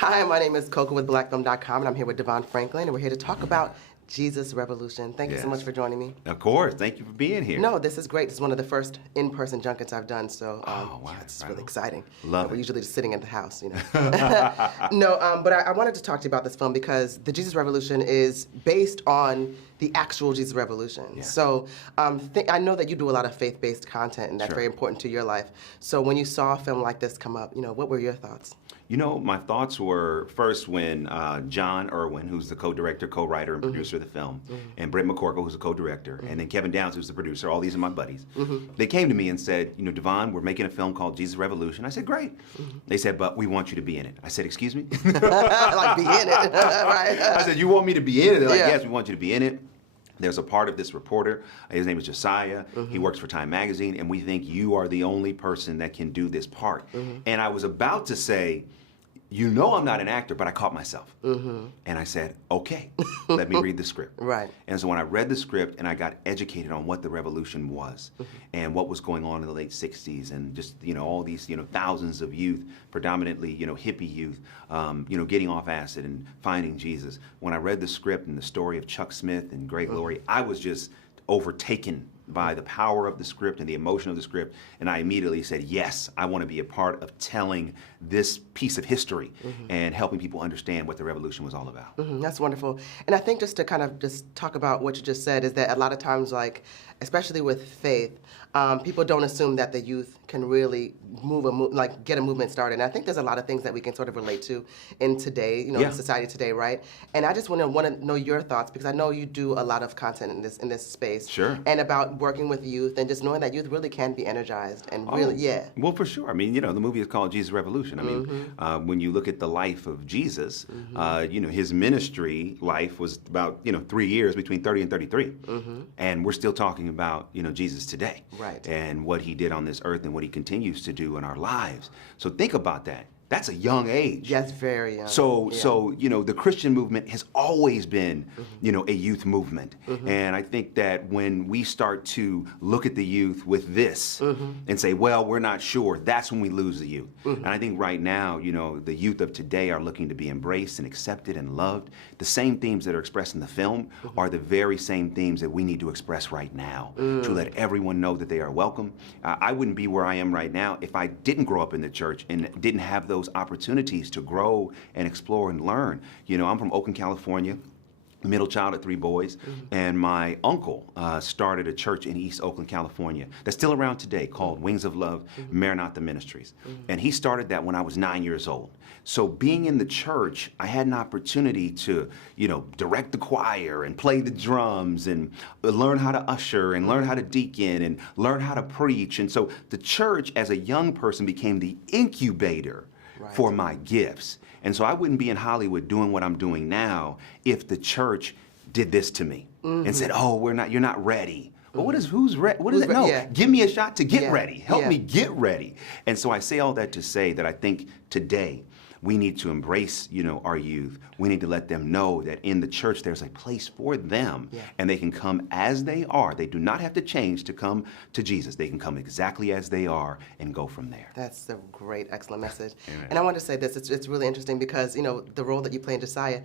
Hi, my name is Koku with blackfilm.com, and I'm here with DeVon Franklin, and we're here to talk about Jesus Revolution. Thank you so much for joining me. Of course. Thank you for being here. No, this is great. This is one of the first in-person junkets I've done, so wow, it's really exciting. Love it. We're usually just sitting at the house, you know. But I wanted to talk to you about this film because the Jesus Revolution is based on the actual Jesus Revolution. Yeah. So I know that you do a lot of faith-based content, and that's very important to your life. So when you saw a film like this come up, what were your thoughts? My thoughts were first when Erwin, who's the co-director, co-writer, and producer of the film, and Brent McCorkle, who's the co-director, and then Kevin Downs, who's the producer, all these are my buddies. They came to me and said, DeVon, we're making a film called Jesus Revolution. I said, great. They said, but we want you to be in it. I said, excuse me? Like, be in it, right? I said, you want me to be in it? They're like, yes, we want you to be in it. There's a part of this reporter, his name is Josiah, he works for Time Magazine, and we think you are the only person that can do this part. And I was about to say, I'm not an actor, but I caught myself. And I said, okay, let me read the script. Right. And so when I read the script and I got educated on what the revolution was and what was going on in the late 60s and just, all these, thousands of youth, predominantly, hippie youth, getting off acid and finding Jesus. When I read the script and the story of Chuck Smith and Great Glory, I was just overtaken by the power of the script and the emotion of the script, and I immediately said, yes, I want to be a part of telling this piece of history and helping people understand what the revolution was all about. That's wonderful. And I think just to kind of just talk about what you just said is that a lot of times, especially with faith, people don't assume that the youth can really get a movement started. And I think there's a lot of things that we can sort of relate to in today, in society today, right? And I just want to know your thoughts because I know you do a lot of content in this space. Sure. And about working with youth and just knowing that youth really can be energized and Well, for sure. I mean, the movie is called Jesus Revolution. I mean, when you look at the life of Jesus, his ministry life was about 3 years between 30 and 33, and we're still talking about Jesus today, right? And what he did on this earth and what he continues to do in our lives. So think about that. That's a young age. That's very young. So the Christian movement has always been, a youth movement. And I think that when we start to look at the youth with this and say, well, we're not sure, that's when we lose the youth. And I think right now, the youth of today are looking to be embraced and accepted and loved. The same themes that are expressed in the film are the very same themes that we need to express right now to let everyone know that they are welcome. I wouldn't be where I am right now if I didn't grow up in the church and didn't have those opportunities to grow and explore and learn. I'm from Oakland, California, middle child of 3 boys, and my uncle started a church in East Oakland, California that's still around today called Wings of Love, Maranatha Ministries. And he started that when I was 9 years old. So being in the church, I had an opportunity to, direct the choir and play the drums and learn how to usher and learn how to deacon and learn how to preach. And so the church as a young person became the incubator for my gifts. And so I wouldn't be in Hollywood doing what I'm doing now if the church did this to me and said, oh, you're not ready. Well, who's ready? What is it? No, give me a shot to get ready. Help me get ready. And so I say all that to say that I think today we need to embrace, our youth. We need to let them know that in the church there's a place for them and they can come as they are. They do not have to change to come to Jesus. They can come exactly as they are and go from there. That's a great, excellent message. Amen. And I want to say this, it's really interesting because, the role that you play in Josiah,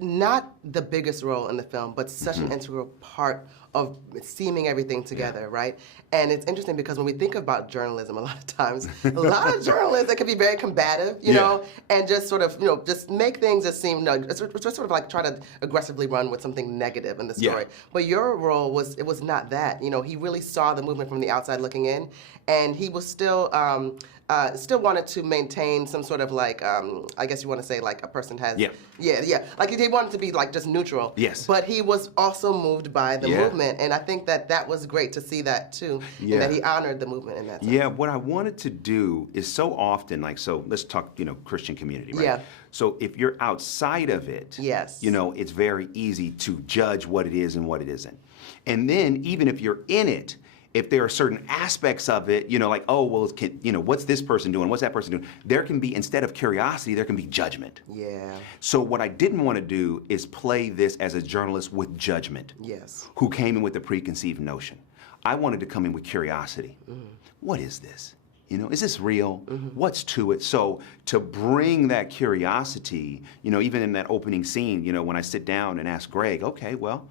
not the biggest role in the film, but such an integral part of seaming everything together, right? And it's interesting because when we think about journalism, a lot of times, a lot of journalists that can be very combative, you know, and just sort of, just make things that seem, just sort of like try to aggressively run with something negative in the story. But your role was not that. He really saw the movement from the outside looking in, and he was still wanted to maintain some sort of I guess you want to say a person has. Like he wanted to be just neutral. Yes. But he was also moved by the movement, and I think that was great to see that too, and that he honored the movement in that sense. Yeah. What I wanted to do is so often so let's talk Christian community, right? Yeah. So if you're outside of it, it's very easy to judge what it is and what it isn't, and then even if you're in it. If there are certain aspects of it, oh, well, what's this person doing? What's that person doing? There can be, instead of curiosity, there can be judgment. Yeah. So what I didn't want to do is play this as a journalist with judgment. Yes. Who came in with a preconceived notion. I wanted to come in with curiosity. What is this? Is this real? What's to it? So to bring that curiosity, even in that opening scene, when I sit down and ask Greg, okay, well,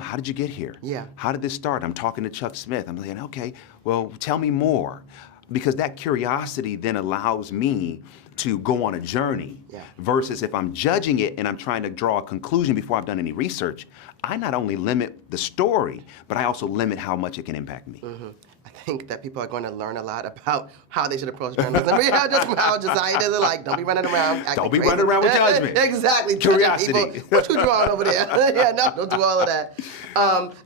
how did you get here? Yeah. How did this start? I'm talking to Chuck Smith. I'm like, okay, well, tell me more. Because that curiosity then allows me to go on a journey. Yeah. Versus if I'm judging it and I'm trying to draw a conclusion before I've done any research, I not only limit the story, but I also limit how much it can impact me. I think that people are going to learn a lot about how they should approach journalism. Just how Josiah does it. Like, don't be running around. Don't be running around with judgment. Exactly. Curiosity. People. What you drawing over there? Yeah, no, don't do all of that.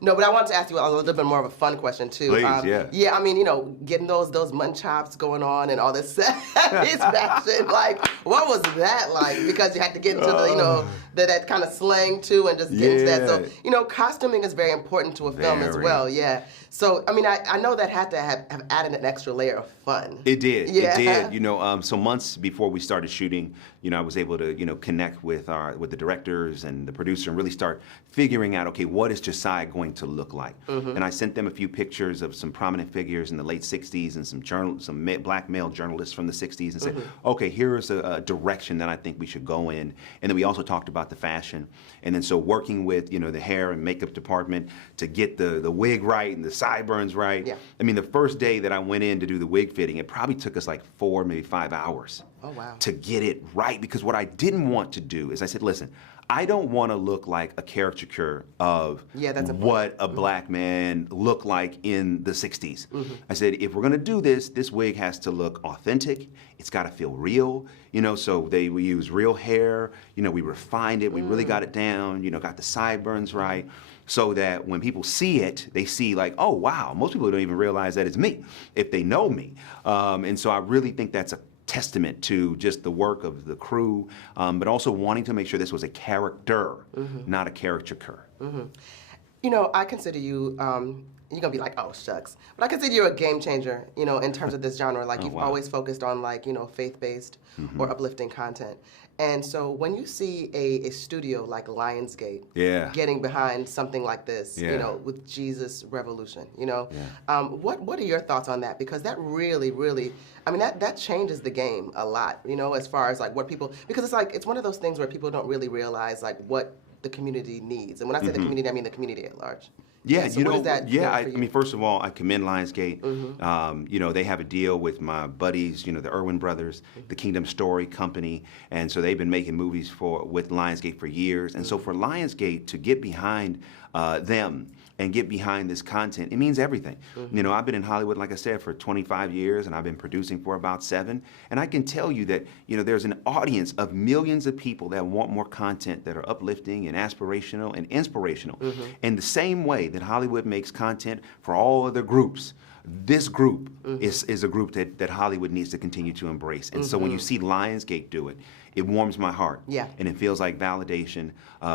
No, but I wanted to ask you a little bit more of a fun question too. Please, yeah. Yeah, I mean, getting those mutton chops going on and all this fashion. Like, what was that like? Because you had to get into the, that kind of slang too, and just get into that. So, costuming is very important to a film as well. Yeah. So, I mean, I know that had to have added an extra layer of fun. It did. Yeah. It did. So months before we started shooting, I was able to, connect with the directors and the producer and really start figuring out, okay, what is Josiah going to look like? And I sent them a few pictures of some prominent figures in the late '60s and some black male journalists from the '60s and said, okay, here's a direction that I think we should go in. And then we also talked about the fashion. And then so working with, the hair and makeup department to get the wig right and the sideburns right. Yeah. I mean, the first day that I went in to do the wig fitting, it probably took us like 4, maybe 5 hours. Oh, wow. To get it right. Because what I didn't want to do is I said, listen, I don't want to look like a caricature of what a black man looked like in the 60s. I said, if we're going to do this wig has to look authentic. It's got to feel real. So we use real hair. We refined it. We really got it down, got the sideburns right. So that when people see it, they see like, oh, wow, most people don't even realize that it's me if they know me. And so I really think that's a testament to just the work of the crew, but also wanting to make sure this was a character, not a caricature. I consider you, you're gonna be like, oh shucks, but I consider you a game changer, in terms of this genre. Like you've always focused on like, faith-based or uplifting content. And so when you see a studio like Lionsgate getting behind something like this, with Jesus Revolution, what are your thoughts on that? Because that really, really, I mean, that changes the game a lot, as far as like what people, because it's like, it's one of those things where people don't really realize like what the community needs. And when I say the community, I mean the community at large. Yeah, so what does that mean for you? I mean, first of all, I commend Lionsgate. They have a deal with my buddies, the Erwin brothers, the Kingdom Story Company, and so they've been making movies with Lionsgate for years. And so for Lionsgate to get behind them and get behind this content, it means everything. I've been in Hollywood, like I said, for 25 years, and I've been producing for about 7. And I can tell you that, there's an audience of millions of people that want more content that are uplifting and aspirational and inspirational. In the same way that Hollywood makes content for all other groups, this group is a group that Hollywood needs to continue to embrace. And so when you see Lionsgate do it, it warms my heart. Yeah. And it feels like validation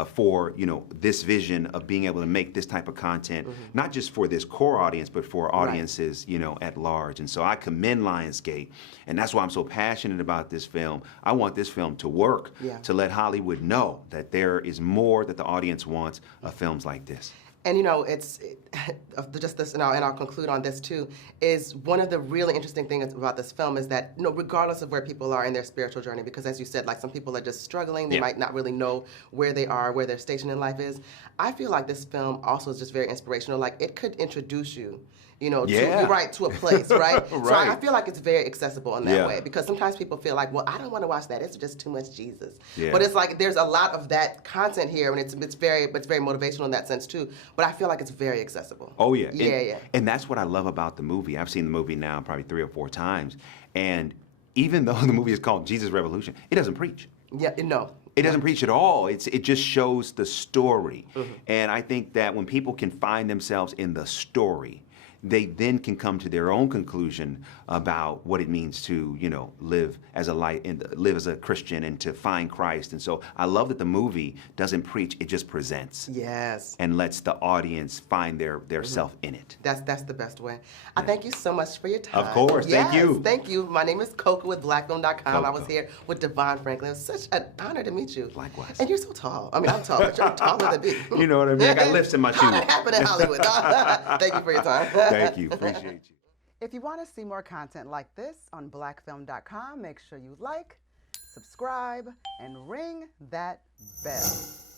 for, this vision of being able to make this type of content, not just for this core audience, but for audiences, at large. And so I commend Lionsgate. And that's why I'm so passionate about this film. I want this film to work, to let Hollywood know that there is more that the audience wants of films like this. And just this, and I'll conclude on this too, is one of the really interesting things about this film is that, regardless of where people are in their spiritual journey, because as you said, like some people are just struggling, they might not really know where they are, where their station in life is. I feel like this film also is just very inspirational. Like it could introduce you, to a place, right? So I feel like it's very accessible in that way, because sometimes people feel like, well, I don't want to watch that. It's just too much Jesus. Yeah. But it's like there's a lot of that content here, and it's very motivational in that sense too. But I feel like it's very accessible. Oh yeah. Yeah. And that's what I love about the movie. I've seen the movie now probably 3 or 4 times, and even though the movie is called Jesus Revolution, it doesn't preach. Yeah. No. It doesn't preach at all. It just shows the story. And I think that when people can find themselves in the story, they then can come to their own conclusion about what it means to, live as a light and live as a Christian and to find Christ. And so I love that the movie doesn't preach; it just presents. Yes. And lets the audience find their self in it. That's the best way. I thank you so much for your time. Of course. Thank you. Thank you. My name is Koku with blackfilm.com. I was here with DeVon Franklin. It was such an honor to meet you. Likewise. And you're so tall. I mean, I'm tall, but you're taller than me. You know what I mean? I got lifts in my shoes. How that happen in Hollywood? Thank you for your time. Thank you. Appreciate you. If you want to see more content like this on blackfilm.com, make sure you like, subscribe, and ring that bell.